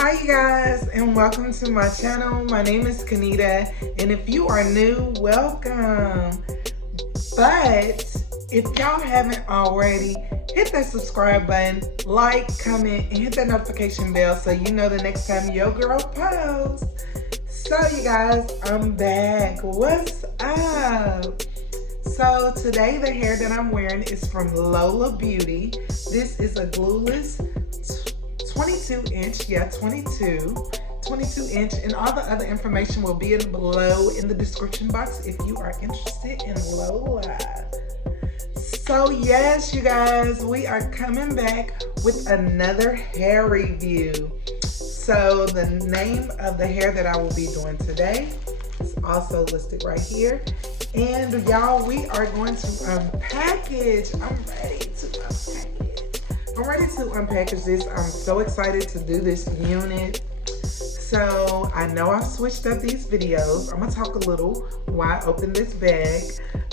Hi you guys, and welcome to my channel. My name is Kanita, and if you are new, welcome. But if y'all haven't already, hit that subscribe button, like, comment, and hit that notification bell so you know the next time your girl posts. So you guys, I'm back. What's up? So today the hair that I'm wearing is from Lola Beauty. This is a glueless 22 inch, yeah, 22 inch, and all the other information will be below in the description box if you are interested in Lola. So yes, you guys, we are coming back with another hair review. So the name of the hair that I will be doing today is also listed right here. And y'all, we are going to unpackage. I'm ready to unpackage this. I'm so excited to do this unit. So I know I've switched up these videos. I'm gonna talk a little while I open this bag.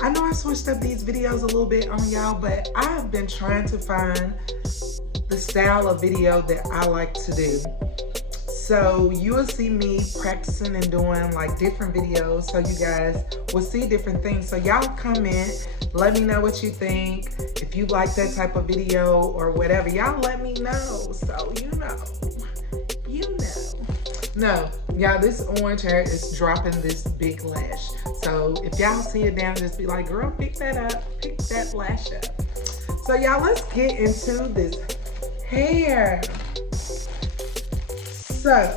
I know I switched up these videos a little bit on y'all, but I've been trying to find the style of video that I like to do. So you will see me practicing and doing like different videos, so you guys will see different things. So y'all comment, let me know what you think. If you like that type of video or whatever, y'all let me know. So you know. No, y'all, this orange hair is dropping this big lash. So if y'all see it down, just be like, girl, pick that up, pick that lash up. So y'all, let's get into this hair. So,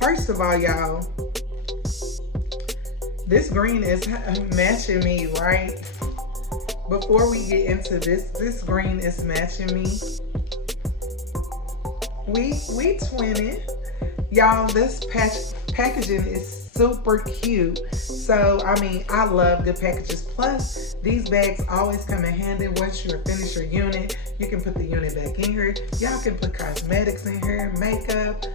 first of all, y'all, this green is matching me, right? Before we get into this green is matching me. We twinning. Y'all, this packaging is super cute. So, I mean, I love good packages. Plus, these bags always come in handy once you finish your unit. You can put the unit back in here. Y'all can put cosmetics in here, makeup,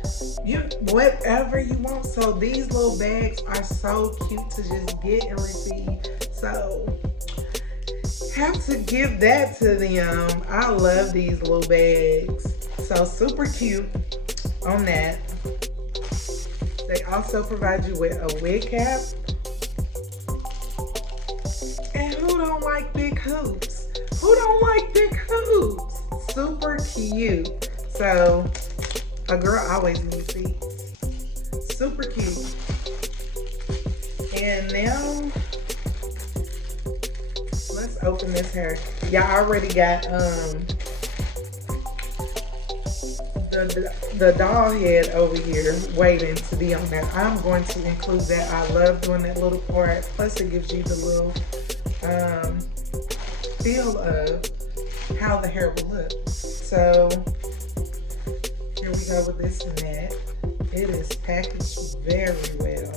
whatever you want. So these little bags are so cute to just get and receive. So have to give that to them. I love these little bags. So super cute on that. They also provide you with a wig cap. And who don't like big hoops? Who don't like big hoops? Super cute. So a girl always needs these. Super cute. And now let's open this hair. Y'all already got the doll head over here waiting to be on there. I'm going to include that. I love doing that little part. Plus it gives you the little feel of how the hair will look. So here we go with this and that. It is packaged very well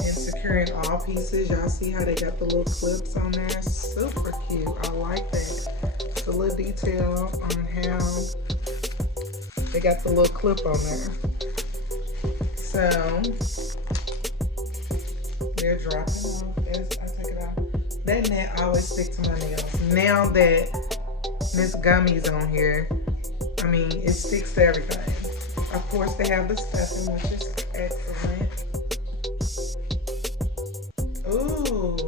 and securing all pieces. Y'all see how they got the little clips on there? Super cute. I like that. It's a little detail on how they got the little clip on there. So they're dropping off as I take it off. That net always sticks to my nails. Now that this gummy's on here, I mean, it sticks to everything. Of course, they have the stuffing, which is excellent. Ooh,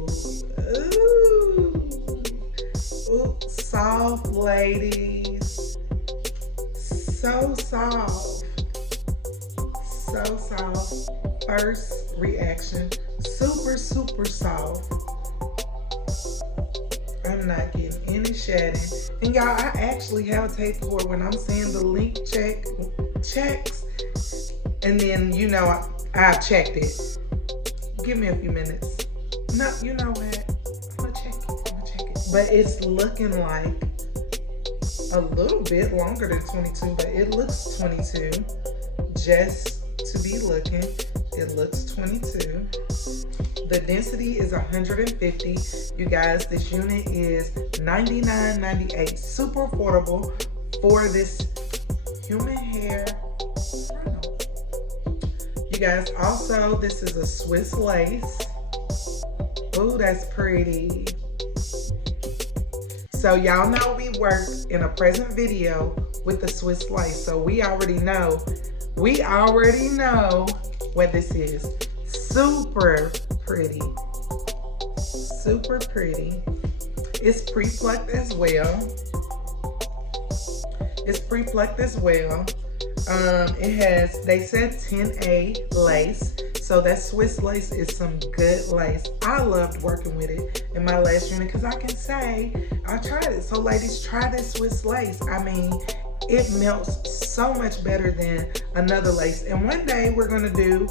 soft, ladies. So soft. So soft. First reaction, super soft. I'm not getting any shedding. And y'all, I actually have a tape for when I'm saying the link checks. And then, you know, I've checked it. Give me a few minutes. No, you know what? I'm gonna check it. But it's looking like a little bit longer than 22, but it looks 22. Just to be looking, it looks 22. The density is 150. You guys, this unit is $99.98. Super affordable for this human hair frontal. You guys, also, this is a Swiss lace. Oh, that's pretty. So y'all know we worked in a present video with the Swiss lace. So we already know what this is. Super pretty. Super pretty. It's pre-plucked as well. It has, they said 10A lace. So that Swiss lace is some good lace. I loved working with it in my last unit because I can say I tried it. So ladies, try this Swiss lace. I mean, it melts so much better than another lace. And one day we're gonna do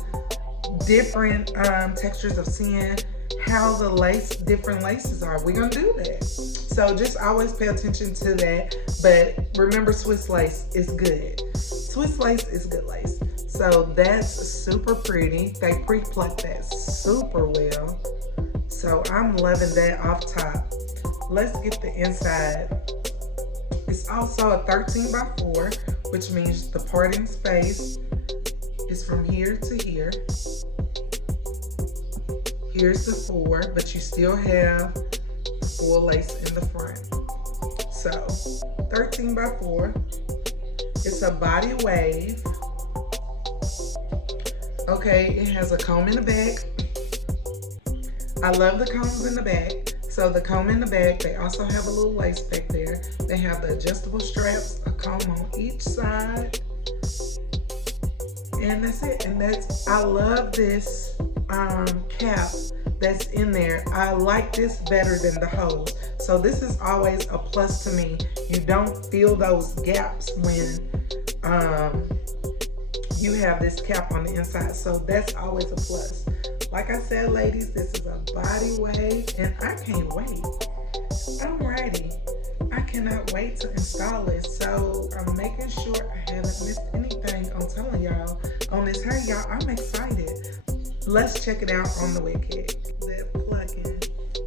different textures of seeing how the different laces are. We're gonna do that. So just always pay attention to that. But remember, Swiss lace is good. Swiss lace is good lace. So that's super pretty. They pre-plucked that super well. So I'm loving that off top. Let's get the inside. It's also a 13 by 4, which means the parting space is from here to here. Here's the 4, but you still have full lace in the front. So 13 by 4. It's a body wave. Okay, it has a comb in the back. I love the combs in the back. So the comb in the back, they also have a little lace back there. They have the adjustable straps, a comb on each side. And that's it. And I love this cap that's in there. I like this better than the hose. So this is always a plus to me. You don't feel those gaps when you have this cap on the inside. So that's always a plus. Like I said, ladies, this is a body wave and I can't wait. I'm ready. I cannot wait to install it. So I'm making sure I haven't missed anything. I'm telling y'all on this hair, y'all, I'm excited. Let's check it out on the wig kit. That plucking,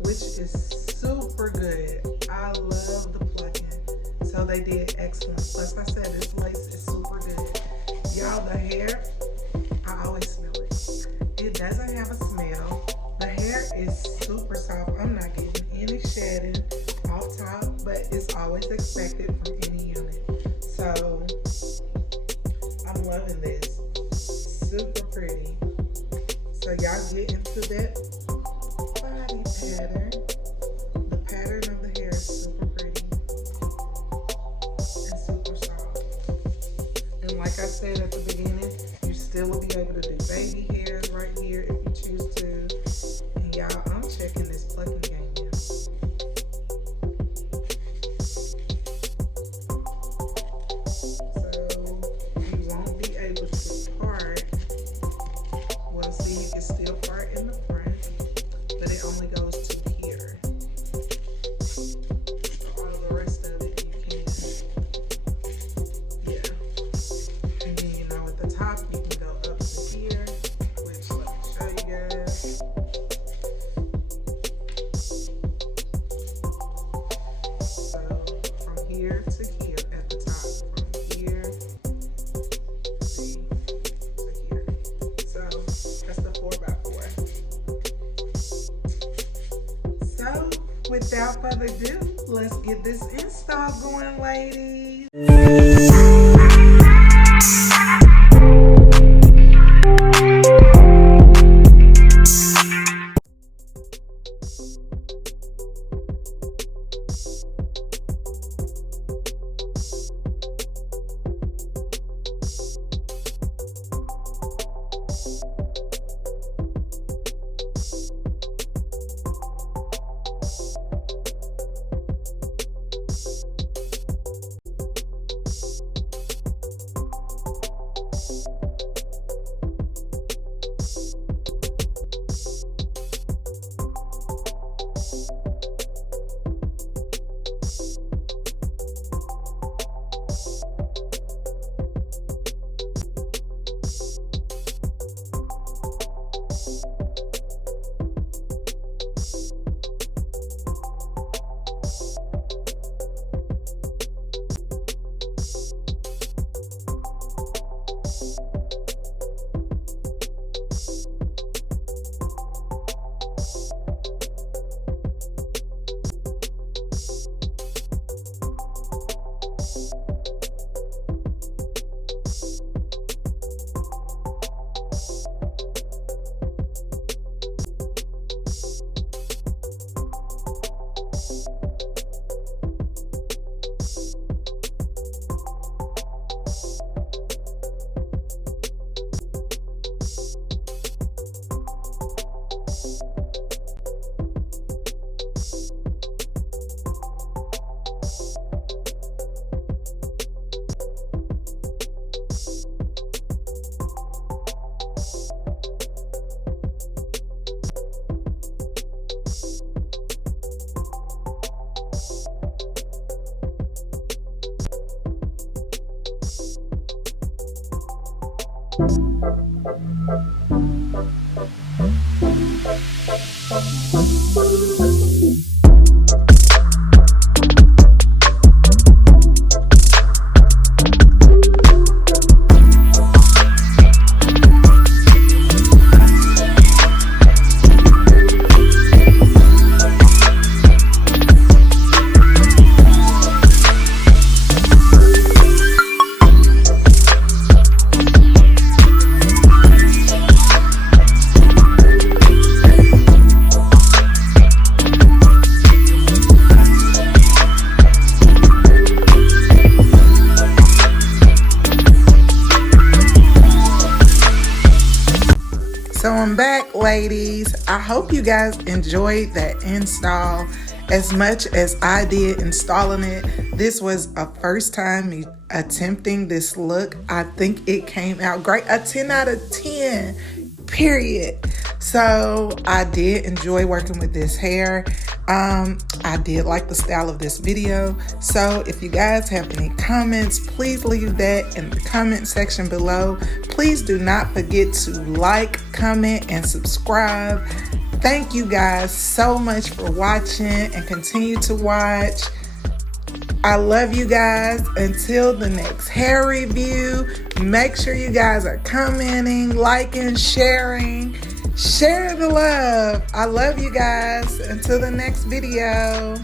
which is super good. I love the plucking. So they did excellent. Like I said, this lace is super good. Y'all, the hair, I always smell it. It doesn't have a smell. The hair is super soft. I'm not getting any shedding off top, but it's always expected from any unit. So I'm loving this. Super pretty. So y'all get into that body pattern. The pattern of the hair is super pretty and super soft. And like I said at the beginning, you still will be able to do baby hairs right here if you choose to. And y'all, I'm checking this plucking game out. So you won't be able to part. Well, see, you can still part in the front, but it only goes to here. All the rest of it, you can't. Yeah. And then, you know, at the top, you can go up to here, which let me show you guys. So, from here to here at the top, from here see, to here. So, that's the 4x4. So, without further ado, let's get this install going, ladies. So I'm back, ladies. I hope you guys enjoyed that install as much as I did installing it. This was a first time me attempting this look. I think it came out great. A 10 out of 10, period. So I did enjoy working with this hair. I did like the style of this video. So if you guys have any comments, please leave that in the comment section below. Please do not forget to like, comment, and subscribe. Thank you guys so much for watching and continue to watch. I love you guys. Until the next hair review, make sure you guys are commenting, liking, sharing. Share the love. I love you guys. Until the next video.